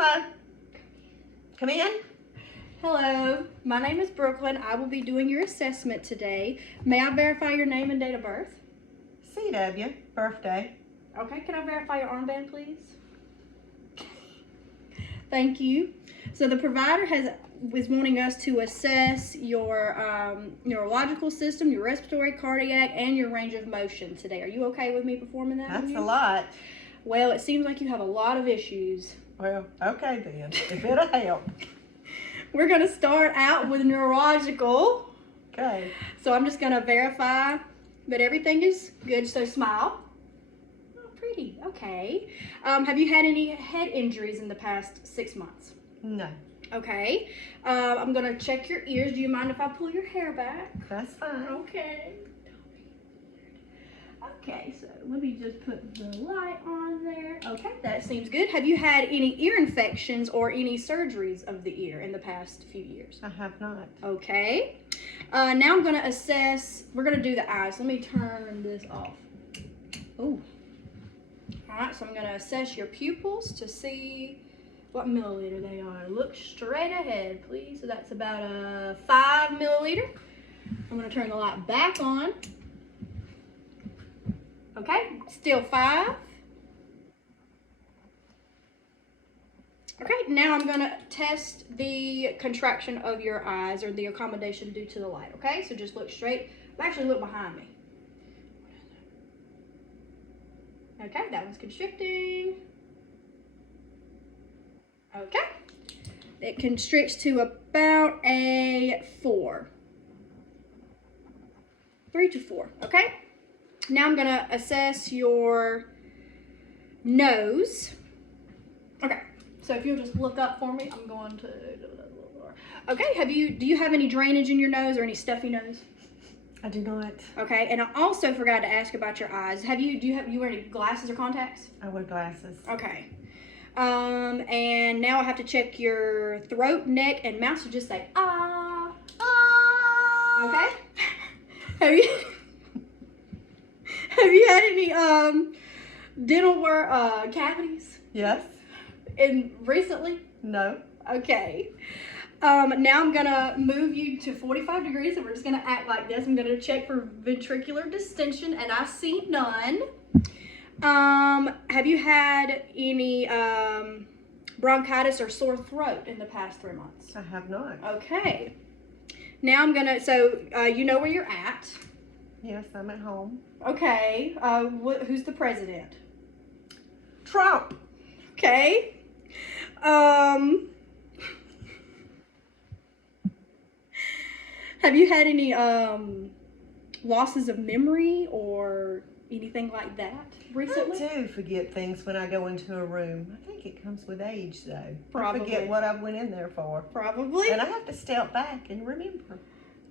Hello. Come in. Hello, my name is Brooklyn. I will be doing your assessment today. May I verify your name and date of birth? CW, birthday. Okay, can I verify your armband, please? Thank you. So the provider is wanting us to assess your neurological system, your respiratory, cardiac, and your range of motion today. Are you okay with me performing that? That's a lot. Well, it seems like you have a lot of issues. Well, okay then, if it'll help. We're going to start out with neurological. Okay. So I'm just going to verify that everything is good, so smile. Oh, pretty. Okay. Have you had any head injuries in the past 6 months? No. Okay. I'm going to check your ears. Do you mind if I pull your hair back? That's fine. Okay. Okay, so let me just put the light on there. Okay, that seems good. Have you had any ear infections or any surgeries of the ear in the past few years? I have not. Okay. Now I'm going to assess, we're going to do the eyes. Let me turn this off. Oh. All right, so I'm going to assess your pupils to see what milliliter they are. Look straight ahead, please. So that's about a 5 milliliter. I'm going to turn the light back on. Okay, still 5. Okay, now I'm going to test the contraction of your eyes or the accommodation due to the light. Okay, so just look straight. Actually, look behind me. Okay, that one's constricting. Okay, it constricts to about a 4. 3 to 4, okay? Now I'm going to assess your nose. Okay, so if you'll just look up for me, I'm going to... Okay, do you have any drainage in your nose or any stuffy nose? I do not. Okay, and I also forgot to ask about your eyes. Do you wear any glasses or contacts? I wear glasses. Okay. And now I have to check your throat, neck, and mouth, so just say, ah, ah. Okay? Have you had any dental cavities? Yes. Recently? No. Okay. Now I'm gonna move you to 45 degrees, and we're just gonna act like this. I'm gonna check for ventricular distension, and I see none. Have you had any bronchitis or sore throat in the past 3 months? I have not. Okay. Now I'm gonna, you know where you're at. Yes, I'm at home. Okay. Who's the president? Trump. Okay. Have you had any losses of memory or anything like that recently? I do forget things when I go into a room. I think it comes with age, though. Probably. I forget what I went in there for. Probably. And I have to step back and remember.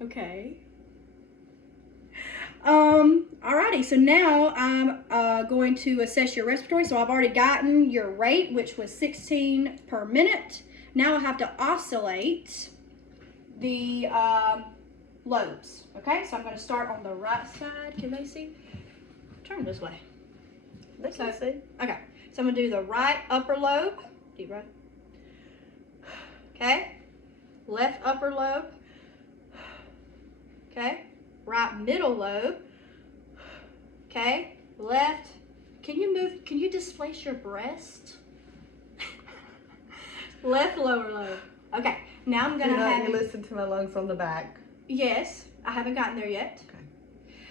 Okay. Alrighty, so now I'm going to assess your respiratory. So I've already gotten your rate, which was 16 per minute. Now I have to oscillate the lobes. Okay, so I'm going to start on the right side. Can they see? Turn this way. They can see. Okay, so I'm going to do the right upper lobe. Deep breath. Okay, left upper lobe. Okay, right middle lobe. Okay, left. Can you displace your breast? Left lower lobe. Okay, now I'm gonna have you listen to my lungs on the back. Yes, I haven't gotten there yet. Okay.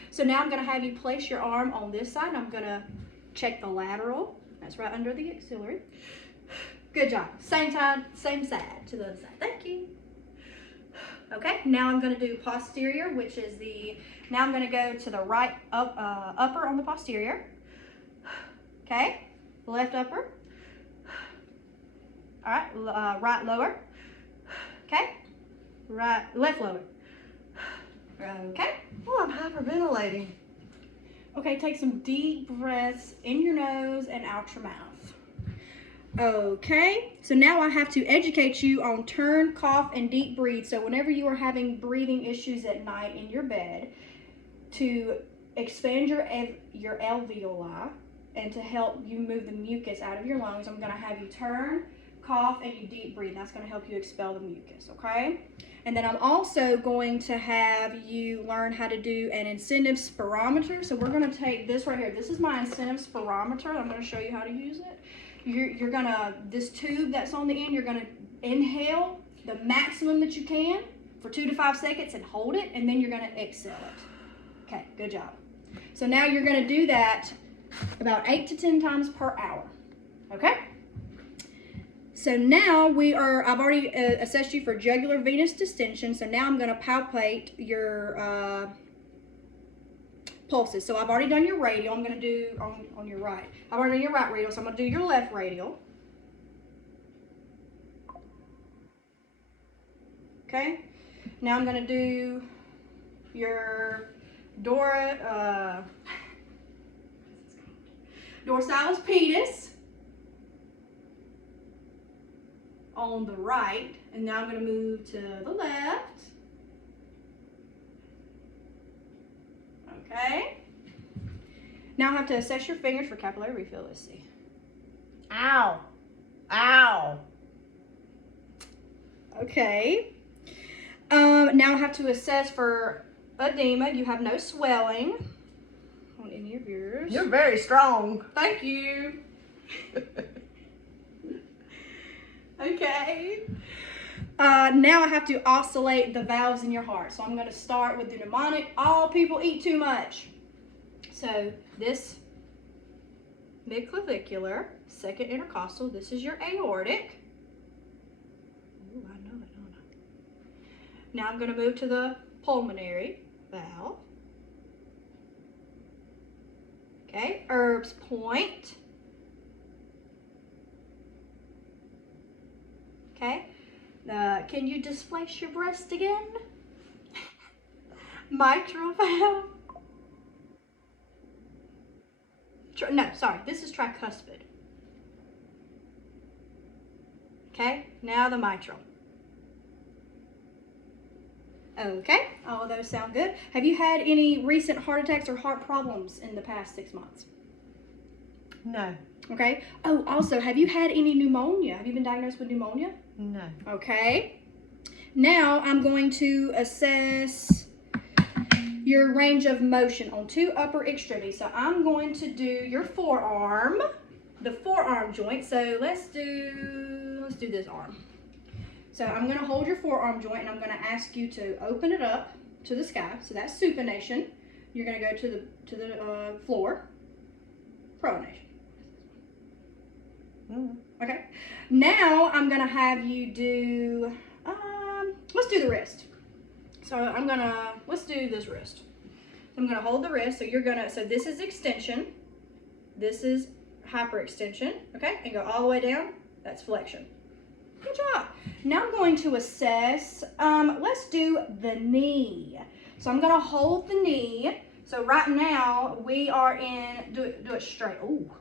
So now I'm gonna have you place your arm on this side, and I'm gonna check the lateral. That's right under the axillary. Good job. Same side to the other side. Thank you. Okay, now I'm going to do posterior, which is now I'm going to go to the right upper on the posterior. Okay, left upper. All right, right lower. Okay, left lower. Okay. Oh, I'm hyperventilating. Okay, take some deep breaths in your nose and out your mouth. Okay, so now I have to educate you on turn, cough, and deep breathe. So whenever you are having breathing issues at night in your bed, to expand your alveoli and to help you move the mucus out of your lungs, I'm going to have you turn, cough and you deep breathe. That's going to help you expel the mucus, okay? And then I'm also going to have you learn how to do an incentive spirometer. So we're going to take this right here. This is my incentive spirometer. I'm going to show you how to use it. You're going to, this tube that's on the end, you're going to inhale the maximum that you can for 2 to 5 seconds and hold it, and then you're going to exhale it. Okay, good job. So now you're going to do that about 8 to 10 times per hour, okay? So now I've already assessed you for jugular venous distension, so now I'm going to palpate your pulses. So I've already done your radial. I'm going to do on your right. I've already done your right radial, so I'm going to do your left radial. Okay? Now I'm going to do your dorsalis pedis on the right, and now I'm going to move to the left. Okay. Now I have to assess your fingers for capillary refill. Let's see. Ow. Ow. Okay. Now I have to assess for edema. You have no swelling on any of yours. You're very strong. Thank you. Okay. Now I have to oscillate the valves in your heart. So I'm going to start with the mnemonic. All people eat too much. So this midclavicular, second intercostal, this is your aortic. Ooh, I know it, don't I? Now I'm going to move to the pulmonary valve. Okay, Erb's point. Okay, can you displace your breast again? Mitral valve. No, sorry, this is tricuspid. Okay, now the mitral. Okay, all of those sound good. Have you had any recent heart attacks or heart problems in the past 6 months? No. Okay. Oh, also, have you had any pneumonia? Have you been diagnosed with pneumonia? No. Okay. Now I'm going to assess your range of motion on 2 upper extremities. So I'm going to do your forearm, the forearm joint. So let's do this arm. So I'm going to hold your forearm joint and I'm going to ask you to open it up to the sky. So that's supination. You're going to go to the floor. Pronation. Okay. Now I'm going to have you do, let's do the wrist. So let's do this wrist. I'm going to hold the wrist. So so this is extension. This is hyperextension. Okay. And go all the way down. That's flexion. Good job. Now I'm going to assess, let's do the knee. So I'm going to hold the knee. So right now we are in, do it straight. Ooh.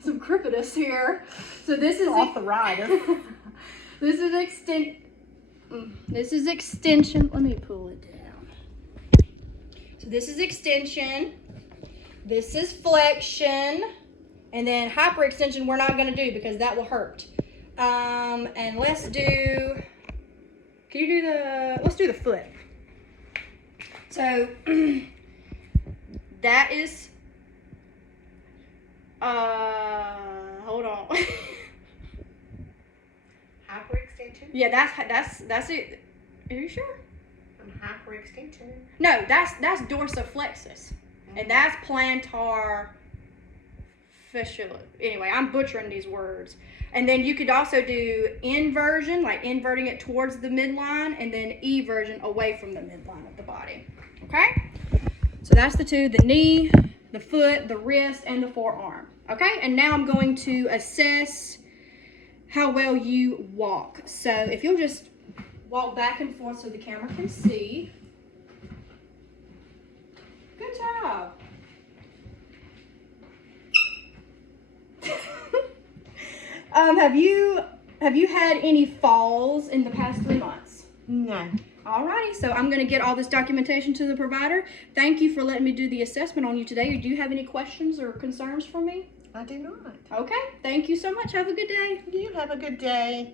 Some crepitus here. So this is arthritis. This is extension. Let me pull it down. So this is extension. This is flexion. And then hyperextension we're not going to do because that will hurt. And let's do the foot. So that is hold on. Hyperextension? Yeah, that's it. Are you sure? Hyperextension. No, that's dorsiflexus. And that's plantar fistula. Anyway, I'm butchering these words. And then you could also do inversion, like inverting it towards the midline, and then eversion away from the midline of the body. Okay? So that's the 2, the knee, the foot, the wrist, and the forearm. Okay? And now I'm going to assess how well you walk. So if you'll just walk back and forth so the camera can see. Good job. Have you had any falls in the past 3 months? No. Alrighty, so I'm going to get all this documentation to the provider. Thank you for letting me do the assessment on you today. Do you have any questions or concerns for me? I do not. Okay, thank you so much. Have a good day. You have a good day.